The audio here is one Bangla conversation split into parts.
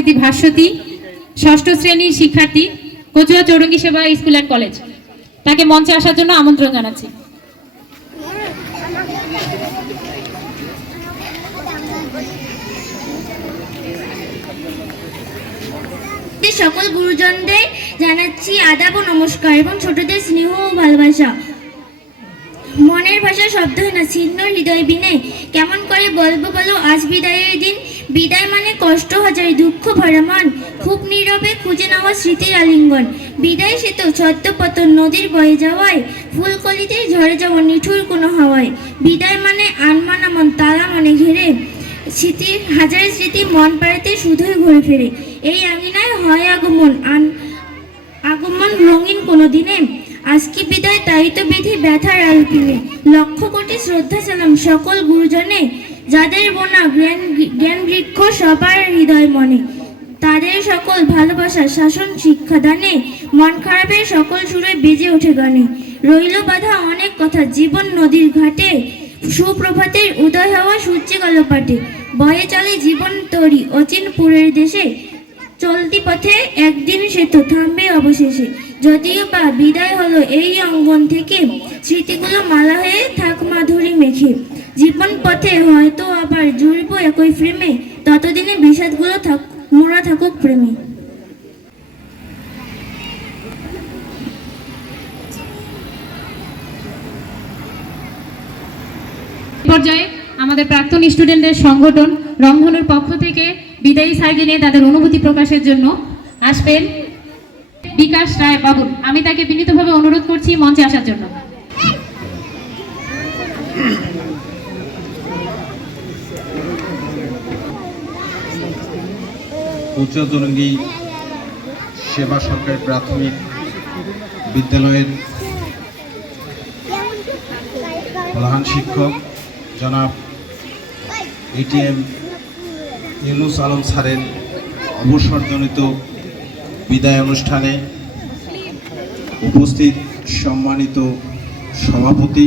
কৃতি ভাস্বতী ষষ্ঠ শ্রেণির শিক্ষার্থী, কচুয়া চৌরঙ্গি সেবা স্কুল অ্যান্ড কলেজ। তাকে মঞ্চে আসার জন্য আমন্ত্রণ জানাচ্ছি। সকল গুরুজনদের জানাচ্ছি আদাব ও নমস্কার এবং ছোটদের স্নেহ ও ভালোবাসা। মনের ভাষা শব্দ না, ছিন্ন হৃদয় বিনে কেমন করে বলব বলো, আজ বিদায়ের দিন বিদায় মানে কষ্ট হাজার, দুঃখ ভরা মন খুব নীরবে খুঁজে নেওয়া স্মৃতির আলিঙ্গন। বিদায় সে তো ছদ্মপতন নদীর বয়ে যাওয়ায়, ফুলকলিতে ঝরে যাওয়া নিঠুর কোনো হাওয়ায়। বিদায় মানে আনমানা মন তালা মনে ঘেরে, স্মৃতির হাজার স্মৃতি মন পাড়াতে শুধুই ঘুরে ফেরে। এই আঙিনায় হয় আগমন, আন আগমন রঙিন কোনো দিনে। আজকে বিদায়, তাই তো বিধি ব্যথার আলপিনে। লক্ষ কোটি শ্রদ্ধা সালাম সকল গুরুজনে। যাদের বোনা জ্ঞান জ্ঞান বৃক্ষ সবার হৃদয় মনে, তাদের সকল ভালোবাসা, শাসন শিক্ষাদানে মন খারাপের সকল সুরে বেজে ওঠে গানে। রইল বাধা অনেক কথা, জীবন নদীর ঘাটে, সুপ্রভাতের উদয় হওয়া সূর্যে গেল পাটে বয়ে চলে জীবন তরি, অচিন পুরের দেশে। চলতি পথে একদিন সে তো থামবে অবশেষে। যদিও বা বিদায় হলো এই অঙ্গন থেকে, স্মৃতিগুলো মালা হয়ে থাক জীবন পথে হয়তো আবার জুড়বো একই ফ্রেমে ততদিনে বিষাদগুলো থাক মোড়া থাকুক প্রেমে। পর্যায়ে আমাদের প্রাক্তন স্টুডেন্টদের সংগঠন রংধনুর পক্ষ থেকে বিদায়ী সাইডে নিয়ে তাদের অনুভূতি প্রকাশের জন্য আসবেন বিকাশ রায় বাবুল। আমি তাকে বিনীতভাবে অনুরোধ করছি মঞ্চে আসার জন্য। উচ্চতরঙ্গী সেবা সরকারি প্রাথমিক বিদ্যালয়ের প্রধান শিক্ষক জনাব এটিএম ইউনুস আলম স্যারের অবসরজনিত বিদায় অনুষ্ঠানে উপস্থিত সম্মানিত সভাপতি,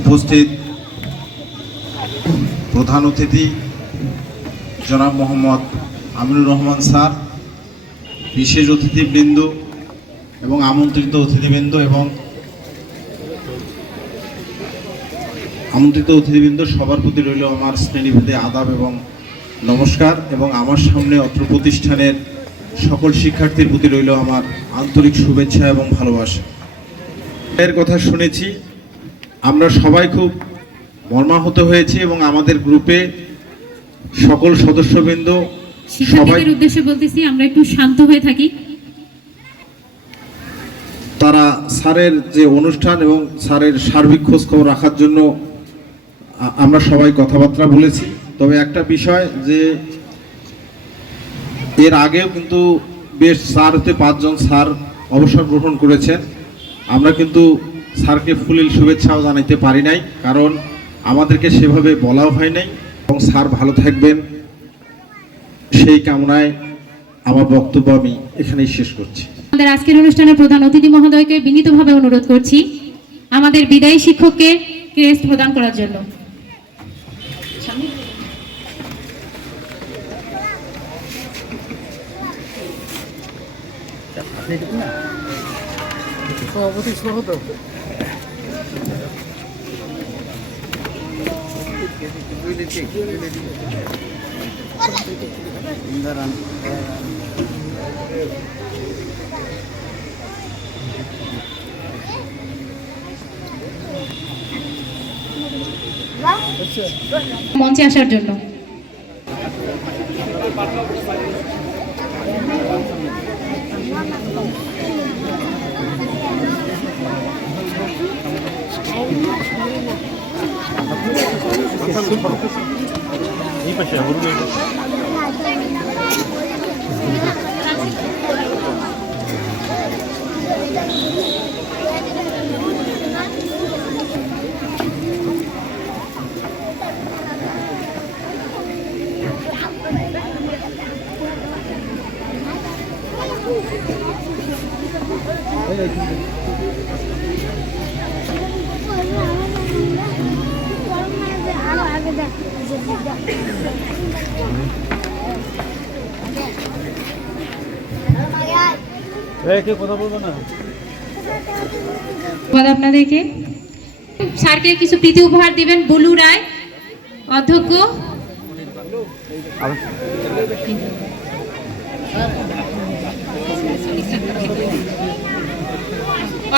উপস্থিত প্রধান অতিথি জনাব মোহাম্মদ আমিনুর রহমান স্যার, বিশেষ অতিথিবৃন্দ এবং আমন্ত্রিত অতিথিবৃন্দ এবং আমন্ত্রিত অতিথিবৃন্দ সবার প্রতি রইল আমার শ্রেণীভেদে আদাব এবং নমস্কার এবং আমার সামনে অত্র প্রতিষ্ঠানের সকল শিক্ষার্থীর প্রতি রইল আমার আন্তরিক শুভেচ্ছা এবং ভালোবাসা। এর কথা শুনেছি, আমরা সবাই খুব মর্মাহত হয়েছি এবং আমাদের গ্রুপে সকল সদস্যবৃন্দ সবাই শিক্ষার্থীদের উদ্দেশ্যে বলতেছি আমরা একটু শান্ত হয়ে থাকি। তারা স্যারের যে অনুষ্ঠান এবং স্যারের সার্বিক খোঁজ খবর রাখার জন্য আমরা সবাই কথাবার্তা বলেছি। তবে একটা বিষয় যে এর আগেও কিন্তু বেশ স্যার হতে পাঁচজন স্যার অবসর গ্রহণ করেছেন। আমরা কিন্তু স্যারকে ফুলিল শুভেচ্ছাও জানাইতে পারি নাই কারণ আমাদেরকে সেভাবে বলাও হয় নাই। এবং স্যার ভালো থাকবেন। সেই কামনায় আমার বক্তব্য আমি এখানেই শেষ করছি। আমাদের আজকের অনুষ্ঠানের প্রধান অতিথি মহোদয়কে বিনীতভাবে অনুরোধ করছি আমাদের বিদায়ী শিক্ষককে ক্রেস্ট প্রদান করার জন্য। মঞ্চে আসার জন্য। আরও আগে দেখ ধন্যবাদ আপনাদেরকে। স্যারকে কিছু প্রীতি উপহার দিবেন বুলু রায় অধ্যক্ষ।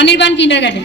অনির্বাণ কিন্ডার গার্ডেন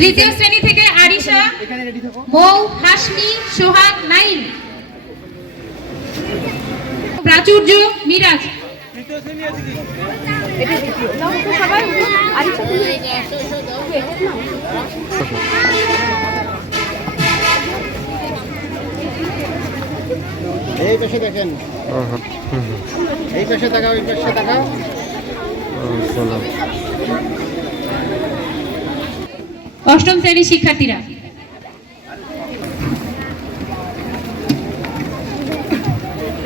তৃতীয় শ্রেণি থেকে আরিশা মৌ হাসমি সোহাগ নাইম। প্রাচুর্য মিরাজ। এই পাশে দেখেন। এই পাশে তাকাও এই পাশে তাকাও। অষ্টম শ্রেণির শিক্ষার্থীরা।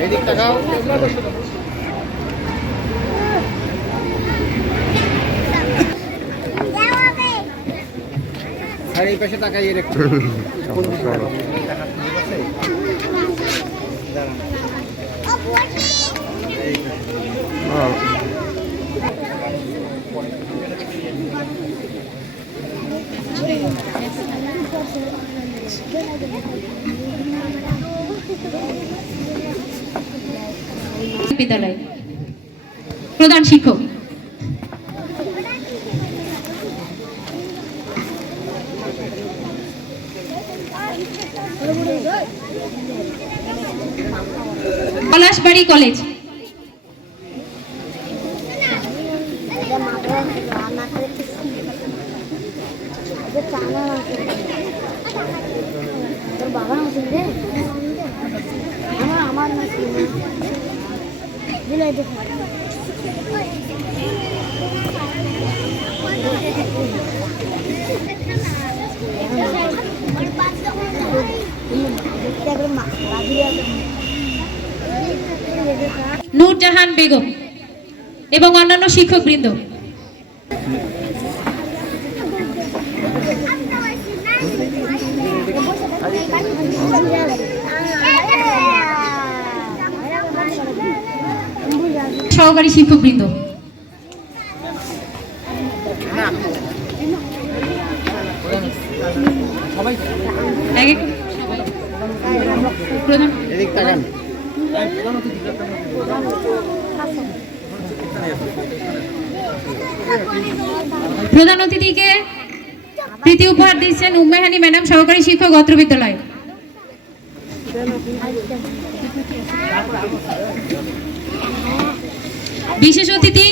এইদিক তাকাও। আর এই পাশে তাকাই একটু বিদ্যালয়। প্রধান শিক্ষক। পলাশবাড়ি কলেজ। তোর বাবার মতন রে আমার নূরজাহান বেগম এবং অন্যান্য শিক্ষকবৃন্দ। সহকারী শিক্ষকবৃন্দ প্রধান অতিথিকে প্রীতি উপহার দিচ্ছেন উম্মেহানি ম্যাডাম সহকারী শিক্ষক অত্র বিদ্যালয়। বিশেষ অতিথি